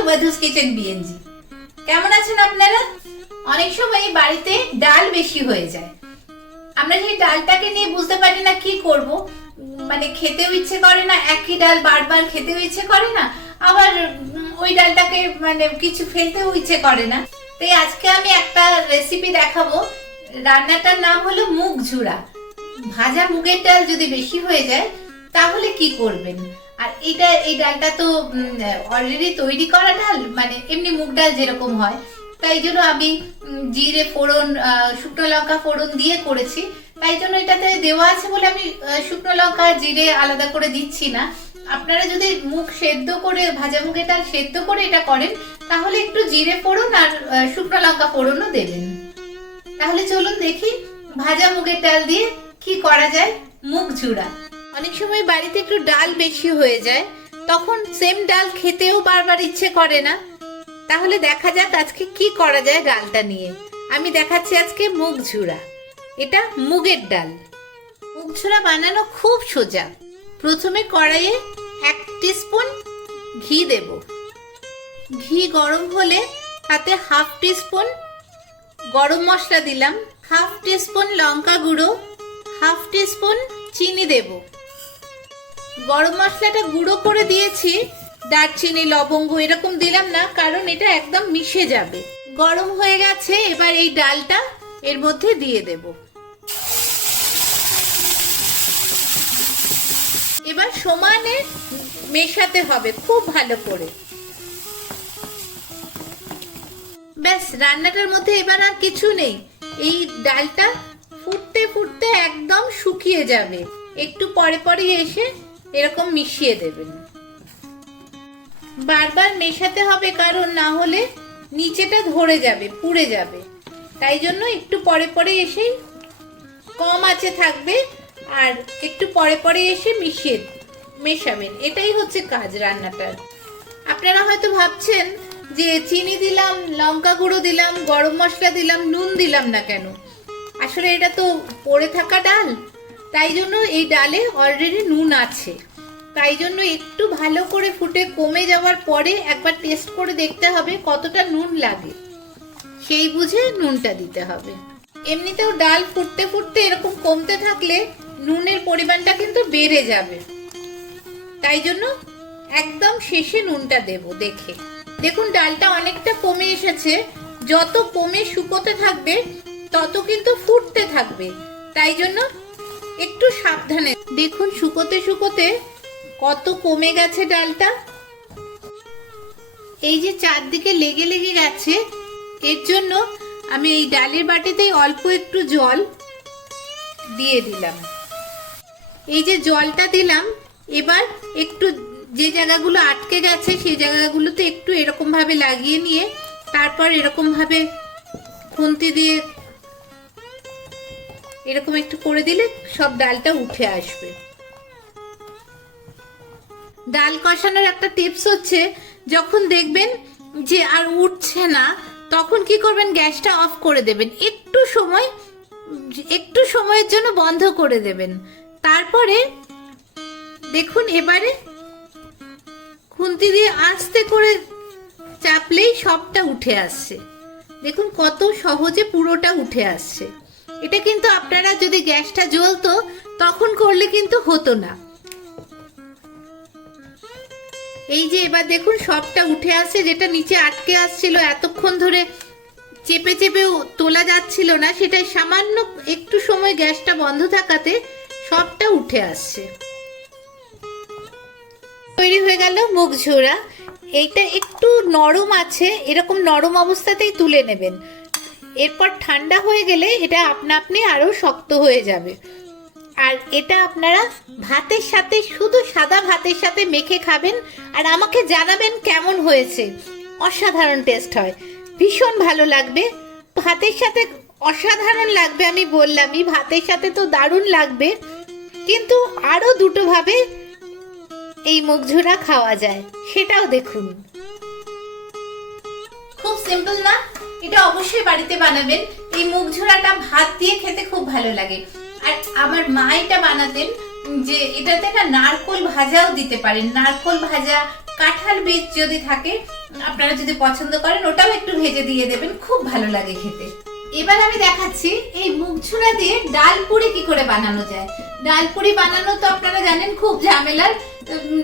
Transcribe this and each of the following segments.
Two Madhu's kitchen BNG. কেমন আছেন আপনারা? অনেক সময় বাড়িতে ডাল বেশি হয়ে যায়, আমরা সেই ডালটাকে নিয়ে বুঝতে পারি না কি করব। মানে খেতেও ইচ্ছে করে না, একই ডাল বারবার খেতেও ইচ্ছে করে না, আবার ওই ডালটাকে মানে কিছু ফেলতেও ইচ্ছে করে না। তাই আজকে আমি একটা রেসিপি দেখাবো। রান্নাটার নাম হলো মুগ ঝুরা। ভাজা মুগের ডাল যদি বেশি হয়ে যায় তাহলে কি করবেন? আর এই ডালটা তো অলরেডি তৈরি করা ডাল, মানে এমনি মুগ ডাল যেরকম হয়, তাই জন্য আমি জিরে ফোড়ন, শুকনো লঙ্কা ফোড়ন দিয়ে করেছি। তাই জন্য এটাতে দেওয়া আছে বলে আমি শুকনো লঙ্কা জিরে আলাদা করে দিচ্ছি না। আপনারা যদি মুগ সেদ্ধ করে, ভাজা মুগের ডাল সেদ্ধ করে এটা করেন, তাহলে একটু জিরে ফোড়ন আর শুকনো লঙ্কা ফোড়নও দেবেন। তাহলে চলুন দেখি ভাজা মুগের ডাল দিয়ে কি করা যায় মুগ ঝুরা। অনেক সময় বাড়িতে একটু ডাল বেশি হয়ে যায়, তখন সেম ডাল খেতেও বারবার ইচ্ছে করে না। তাহলে দেখা যাক আজকে কি করা যায় ডালটা নিয়ে। আমি দেখাচ্ছি আজকে মুগ ঝুরা। এটা মুগের ডাল। মুগ ঝুরা বানানো খুব সোজা। প্রথমে কড়াইয়ে 1 টিস্পুন ঘি দেব। ঘি গরম হলে তাতে 1/2 টিস্পুন গরম মশলা দিলাম, 1/2 টিস্পুন লঙ্কা গুঁড়ো, 1/2 টিস্পুন চিনি দেব। গরম মশলাটা গুঁড়ো করে দিয়েছি, দারচিনি লবঙ্গ এরকম দিলাম না, কারণ এটা একদম মিশে যাবে। গরম হয়ে গেছে, এবার এই ডালটা এর মধ্যে দিয়ে দেব। এবার সমানে মেশাতে হবে খুব ভালো করে। ব্যাস, রান্নাটার মধ্যে এবার আর কিছু নেই। এই ডালটা ফুটতে ফুটতে একদম শুকিয়ে যাবে। একটু পরে পরে এসে এরকম মিশিয়ে দেবেন। বারবার মেশাতে হবে, কারণ না হলে নিচেটা ধরে যাবে, পুড়ে যাবে। তাই জন্য একটু পরে পরে এসেই কম আঁচে থাকবে আর একটু পরে পরে এসে মেশাবেন। এটাই হচ্ছে কাজ রান্নাটার। আপনারা হয়তো ভাবছেন যে চিনি দিলাম, লঙ্কা গুঁড়ো দিলাম, গরম মশলা দিলাম, নুন দিলাম না কেন? আসলে এটা তো পড়ে থাকা ডাল, তাই জন্য এই ডালে অলরেডি নুন আছে। তাই জন্য একটু ভালো করে ফুটে কমে যাওয়ার পরে একবার টেস্ট করে দেখতে হবে কতটা নুন লাগে, সেই বুঝে নুনটা দিতে হবে। এমনিতেও ডাল ফুটতে ফুটতে এরকম কমতে থাকলে নুনের পরিমাণটা কিন্তু বেড়ে যাবে। তাই জন্য একদম শেষে নুনটা দেব দেখে। দেখুন ডালটা অনেকটা কমে এসেছে। যত কমে শুকোতে থাকবে তত কিন্তু ফুটতে থাকবে। তাই জন্য একটু সাবধানে। দেখুন শুকোতে শুকোতে কত কমে গেছে ডালটা। এই যে চারদিকে লেগে লেগে গেছে, এর জন্য আমি এই ডালের বাটিতেই অল্প একটু জল দিয়ে দিলাম। এই যে জলটা দিলাম, এবার একটু যে জায়গাগুলো আটকে গেছে সেই জায়গাগুলোতে একটু এরকম ভাবে লাগিয়ে নিয়ে তারপর এরকম ভাবে খুন্তি দিয়ে এরকম একটু করে দিলে সব ডালটা উঠে আসবে। ডাল কষানোর একটা টিপস হচ্ছে, যখন দেখবেন যে আর উঠছে না, তখন কি করবেন, গ্যাসটা অফ করে দেবেন। একটু সময়ের জন্য বন্ধ করে দেবেন। তারপরে দেখুন এবারে খুন্তি দিয়ে আস্তে করে চাপলেই সবটা উঠে আসছে। দেখুন কত সহজে পুরোটা উঠে আসছে। এটা কিন্তু আপনারা যদি গ্যাসটা জ্বলতো তখন করলে কিন্তু হতো না। এই যে এবার দেখুন সবটা উঠে আসছে। যেটা নিচে আটকে আসছিল, এতক্ষণ ধরে চেপে চেপেও তোলা যাচ্ছিল না, সেটাই সামান্য একটু সময় গ্যাসটা বন্ধ থাকাতে সবটা উঠে আসছে। তৈরি হয়ে গেল মুগ ঝোরা। এইটা একটু নরম আছে, এরকম নরম অবস্থাতেই তুলে নেবেন। এরপর ঠান্ডা হয়ে গেলে এটা আপনা আপনি আরো শক্ত হয়ে যাবে। আর এটা আপনারা ভাতের সাথে, শুধু সাদা ভাতের সাথে মেখে খাবেন আর আমাকে জানাবেন কেমন হয়েছে। অসাধারণ টেস্ট হয়, ভীষণ ভালো লাগবে। ভাতের সাথে অসাধারণ লাগবে, আমি বললামই ভাতের সাথে তো দারুণ লাগবে। কিন্তু আরো দুটো ভাবে এই মুগ ঝোরা খাওয়া যায়, সেটাও দেখুন। খুব সিম্পল না? এটা অবশ্যই বাড়িতে বানাবেন। এই মুগ ঝোরাটা ভাত দিয়ে খেতে খুব ভালো লাগে। আর আমার মা এটা বানাতেন যে এটাতে না নারকোল ভাজাও দিতে পারেন। নারকোল ভাজা, কাঁঠাল বীজ যদি থাকে, আপনারা যদি পছন্দ করেন ওটাও একটু ভেজে দিয়ে দেবেন, খুব ভালো লাগে খেতে। এবার আমি দেখাচ্ছি এই মুগ ছোলা দিয়ে ডালপুরি কি করে বানানো যায়। ডালপুরি বানানো তো আপনারা জানেন খুব ঝামেলার,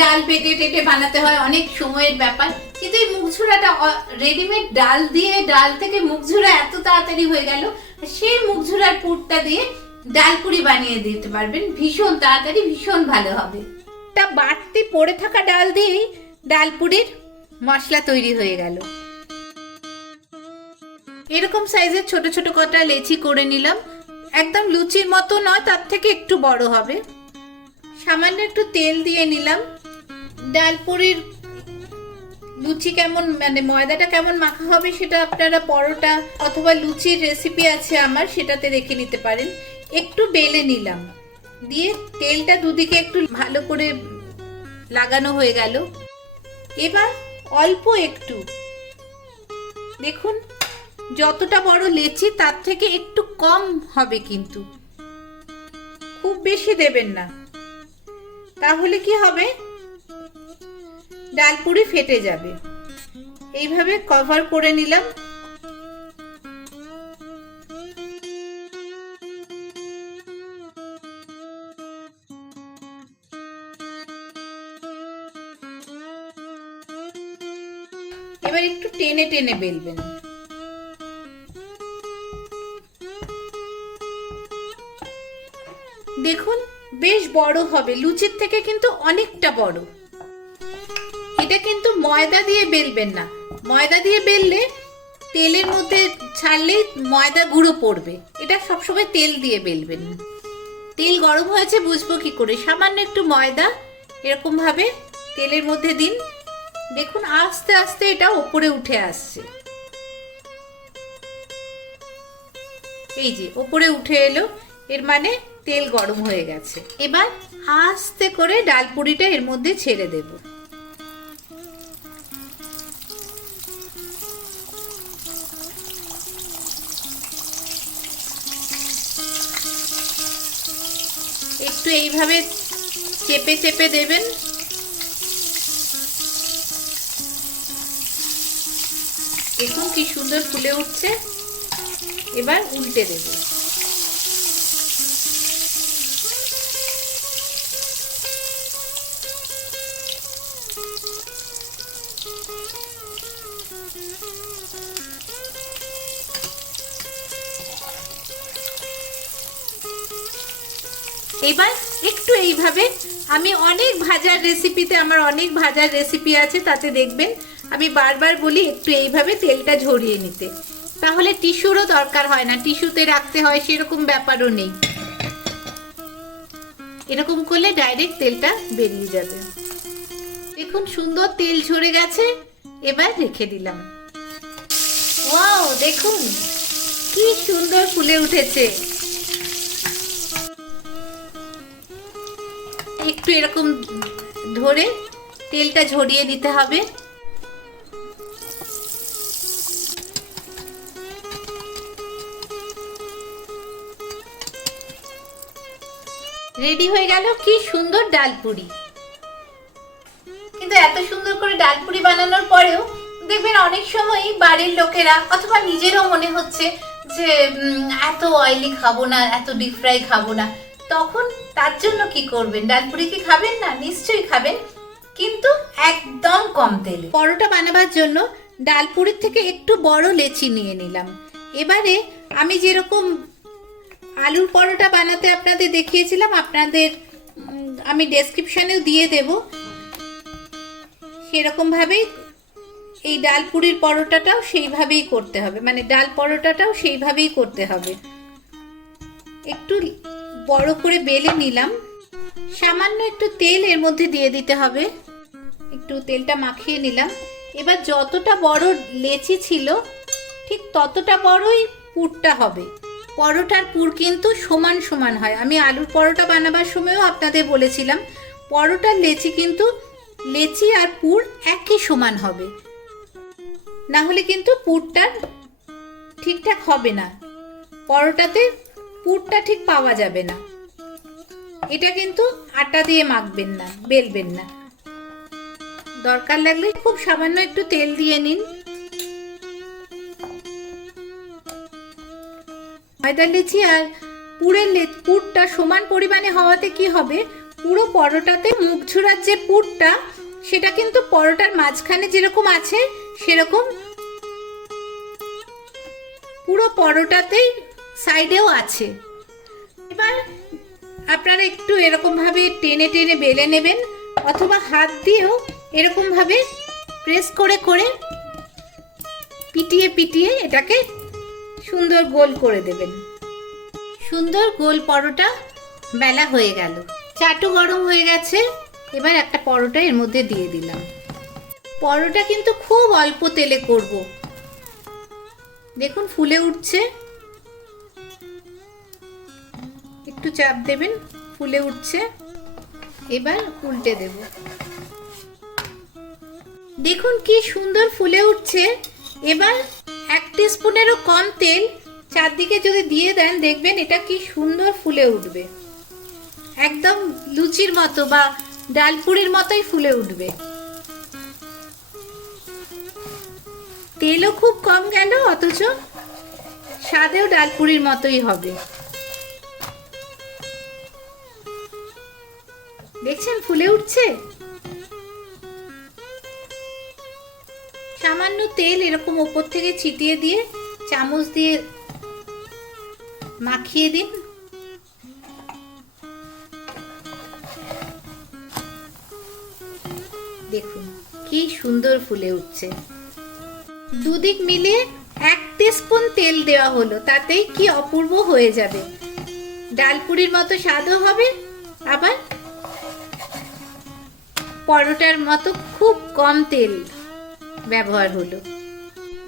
ডাল বেটে টেটে বানাতে হয়, অনেক সময়ের ব্যাপার। কিন্তু এই মুগ ছোলাটা রেডিমেড ডাল দিয়ে, ডাল থেকে মুগ ছোলা এত তাড়াতাড়ি হয়ে গেল, সেই মুগ ছোলার পুরটা দিয়ে ডালপুরি বানিয়ে দিতে পারবেন, ভীষণ তাড়াতাড়ি, ভীষণ ভালো হবে। তা বাড়তি পড়ে থাকা ডাল দিয়েই ডালপুরির মশলা তৈরি হয়ে গেল। এরকম সাইজের ছোট ছোট কটা লেচি করে নিলাম, একদম লুচির মতো নয়, তার থেকে একটু বড় হবে। সামান্য একটু তেল দিয়ে নিলাম। ডালপুরির লুচি কেমন, মানে ময়দাটা কেমন মাখা হবে সেটা আপনারা পরোটা অথবা লুচির রেসিপি আছে আমার, সেটাতে রেখে নিতে পারেন। একটু বেলে নিলাম, দিয়ে তেলটা দুদিকে একটু ভালো করে লাগানো হয়ে গেল। এবার অল্প একটু, দেখুন যতটা বড় লেচি তার থেকে একটু কম হবে, কিন্তু খুব বেশি দেবেন না, তাহলে কি হবে, ডালপুরি ফেটে যাবে। এইভাবে কভার করে নিলাম। এবার একটু টেনে টেনে বেলবেন। দেখুন বেশ বড় হবে, লুচির থেকে কিন্তু অনেকটা বড়। এটা কিন্তু ময়দা দিয়ে বেলবেন না, ময়দা দিয়ে বেললে তেলের মধ্যে ছাড়লেই ময়দা গুঁড়ো পড়বে। এটা সবসময় তেল দিয়ে বেলবেন। তেল গরম হয়েছে বুঝবো কি করে, সামান্য একটু ময়দা এরকম ভাবে তেলের মধ্যে দিন, দেখুন আস্তে আস্তে এটা উপরে উঠে আসছে। এই যে উপরে উঠে এলো, এর মানে তেল গরম হয়ে গেছে। এবার আস্তে করে ডালপুরিটা এর মধ্যে ছেড়ে দেব। একটু এইভাবে চেপে চেপে দেবেন। দেখুন কি সুন্দর ফুলে উঠছে। এবার উল্টে দেব। এবার একটু এইভাবে, আমি অনেক ভাজার রেসিপিতে, আমার অনেক ভাজার রেসিপি আছে, তাতে দেখবেন আমি বারবার বলি একটু এইভাবে তেলটা ঝরিয়ে নিতে, তাহলে টিস্যুরও দরকার হয় না, টিস্যুতে রাখতে হয় সেরকম ব্যাপারও নেই। এরকম করলে ডাইরেক্ট তেলটা বেরিয়ে যাবে। দেখুন সুন্দর তেল ঝরে গেছে, এবার রেখে দিলাম। ওয়াও, দেখুন কি সুন্দর ফুলে উঠেছে। একটু এরকম ধরে তেলটা ঝরিয়ে দিতে হবে। রেডি হয়ে গেল কি সুন্দর ডালপুরি। কিন্তু এত সুন্দর করে ডালপুরি বানানোর পরেও দেখবেন অনেক সময় বাড়ির লোকেরা অথবা নিজেরও মনে হচ্ছে যে এত অয়েলি খাবো না, এত ডিপ ফ্রাই খাবো না, তখন তার জন্য কি করবেন, ডালপুরি কি খাবেন না? নিশ্চয়ই খাবেন, কিন্তু একদম কম তেলে। পরোটা বানাবার জন্য ডালপুরির থেকে একটু বড় লেচি নিয়ে নিলাম। এবারে আমি যেরকম আলুর পরোটা বানাতে আপনাদের দেখিয়েছিলাম, আপনাদের আমি ডেসক্রিপশনেও দিয়ে দেব, সেরকম ভাবেই এই ডালপুরির পরোটাটাও সেইভাবেই করতে হবে, মানে ডাল পরোটাটাও সেইভাবেই করতে হবে। একটু বড় করে বেলে নিলাম, সামান্য একটু তেল এর মধ্যে দিয়ে দিতে হবে, একটু তেলটা মাখিয়ে নিলাম। এবার যতটা বড় লেচি ছিল ঠিক ততটা বড়ই পুরটা হবে। পরোটার পুর কিন্তু সমান সমান হয়, আমি আলুর পরোটা বানাবার সময়ও আপনাদের বলেছিলাম পরোটার লেচি কিন্তু লেচি আর পুর একই সমান হবে, না হলে কিন্তু পুরটা ঠিকঠাক হবে না, পরোটাতে পুরটা ঠিক পাওয়া যাবে না। এটা কিন্তু আটা দিয়ে মাখবেন না, বেলবেন না, দরকার লাগলে খুব সামান্য একটু তেল দিয়ে নিন। ময়দার লেচি আর পুরটা সমান পরিমাণে হওয়াতে কি হবে, পুরো পরোটাতে মুখ ঝোড়ার যে পুরটা সেটা কিন্তু পরোটার মাঝখানে যেরকম আছে সেরকম পুরো পরোটাতেই সাইডেও আছে। এবার আপনারা একটু এরকম ভাবে টেনে টেনে বেলে নেবেন, অথবা হাত দিয়েও এরকম ভাবে প্রেস করে করে পিটিয়ে পিটিয়ে এটাকে সুন্দর গোল করে দেবেন। সুন্দর গোল পরোটা বেলা হয়ে গেল, চাটু গরম হয়ে গেছে। এবার একটা পরোটা এর মধ্যে দিয়ে দিলাম। পরোটা কিন্তু খুব অল্প তেলে করব। দেখুন ফুলে উঠছে, একটু চাপ দেবেন, ফুলে উঠছে। এবার উল্টে দেব। দেখুন কি সুন্দর ফুলে উঠছে। এবার 1 টিস্পুনেরও কম তেল চারদিকে যদি দিয়ে দেন, দেখবেন এটা কি সুন্দর ফুলে উঠবে, একদম লুচির মতো বা ডালপুরির মতোই ফুলে উঠবে। তেলও খুব কম গেল, অথচ স্বাদেও ডালপুরির মতোই হবে। দেখছেন ফুলে উঠছে। সামান্য তেল এরকম উপর থেকে ছিটিয়ে দিয়ে চামচ দিয়ে মাখিয়ে দিন। দেখুন কি সুন্দর ফুলে উঠছে। দুদিক মিলিয়ে 1 টিস্পুন তেল দেওয়া হলো, তাতেই কি অপূর্ব হয়ে যাবে, ডালপুরির মতো স্বাদও হবে, আবার পরোটার মতো খুব কম তেল ব্যবহার হলো।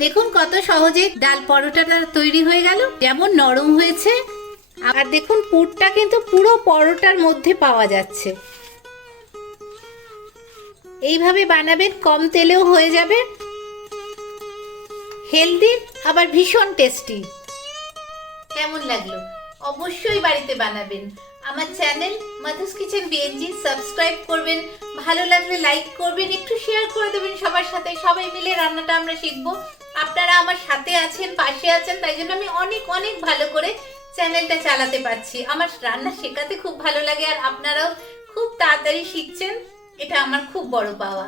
দেখুন কত সহজে ডাল পরোটাটা তৈরি হয়ে গেল, যেমন নরম হয়েছে। আর দেখুন পুরটা কিন্তু পুরো পরোটার মধ্যে পাওয়া যাচ্ছে। এইভাবে বানাবেন, কম তেলেও হয়ে যাবে, হেলদি আবার ভীষণ টেস্টি। কেমন লাগলো অবশ্যই বাড়িতে বানাবেন। আমার চ্যানেল মাধুস কিচেন বিএনজি সাবস্ক্রাইব করবেন, ভালো লাগলে লাইক করবেন, একটু শেয়ার করে দেবেন সবার সাথে। সবাই মিলে রান্নাটা আমরা শিখবো। আপনারা আমার সাথে আছেন, পাশে আছেন, তাই জন্য আমি অনেক অনেক ভালো করে চ্যানেলটা চালাতে পারছি। আমার রান্না শেখাতে খুব ভালো লাগে, আর আপনারাও খুব তাড়াতাড়ি শিখছেন, এটা আমার খুব বড় পাওয়া।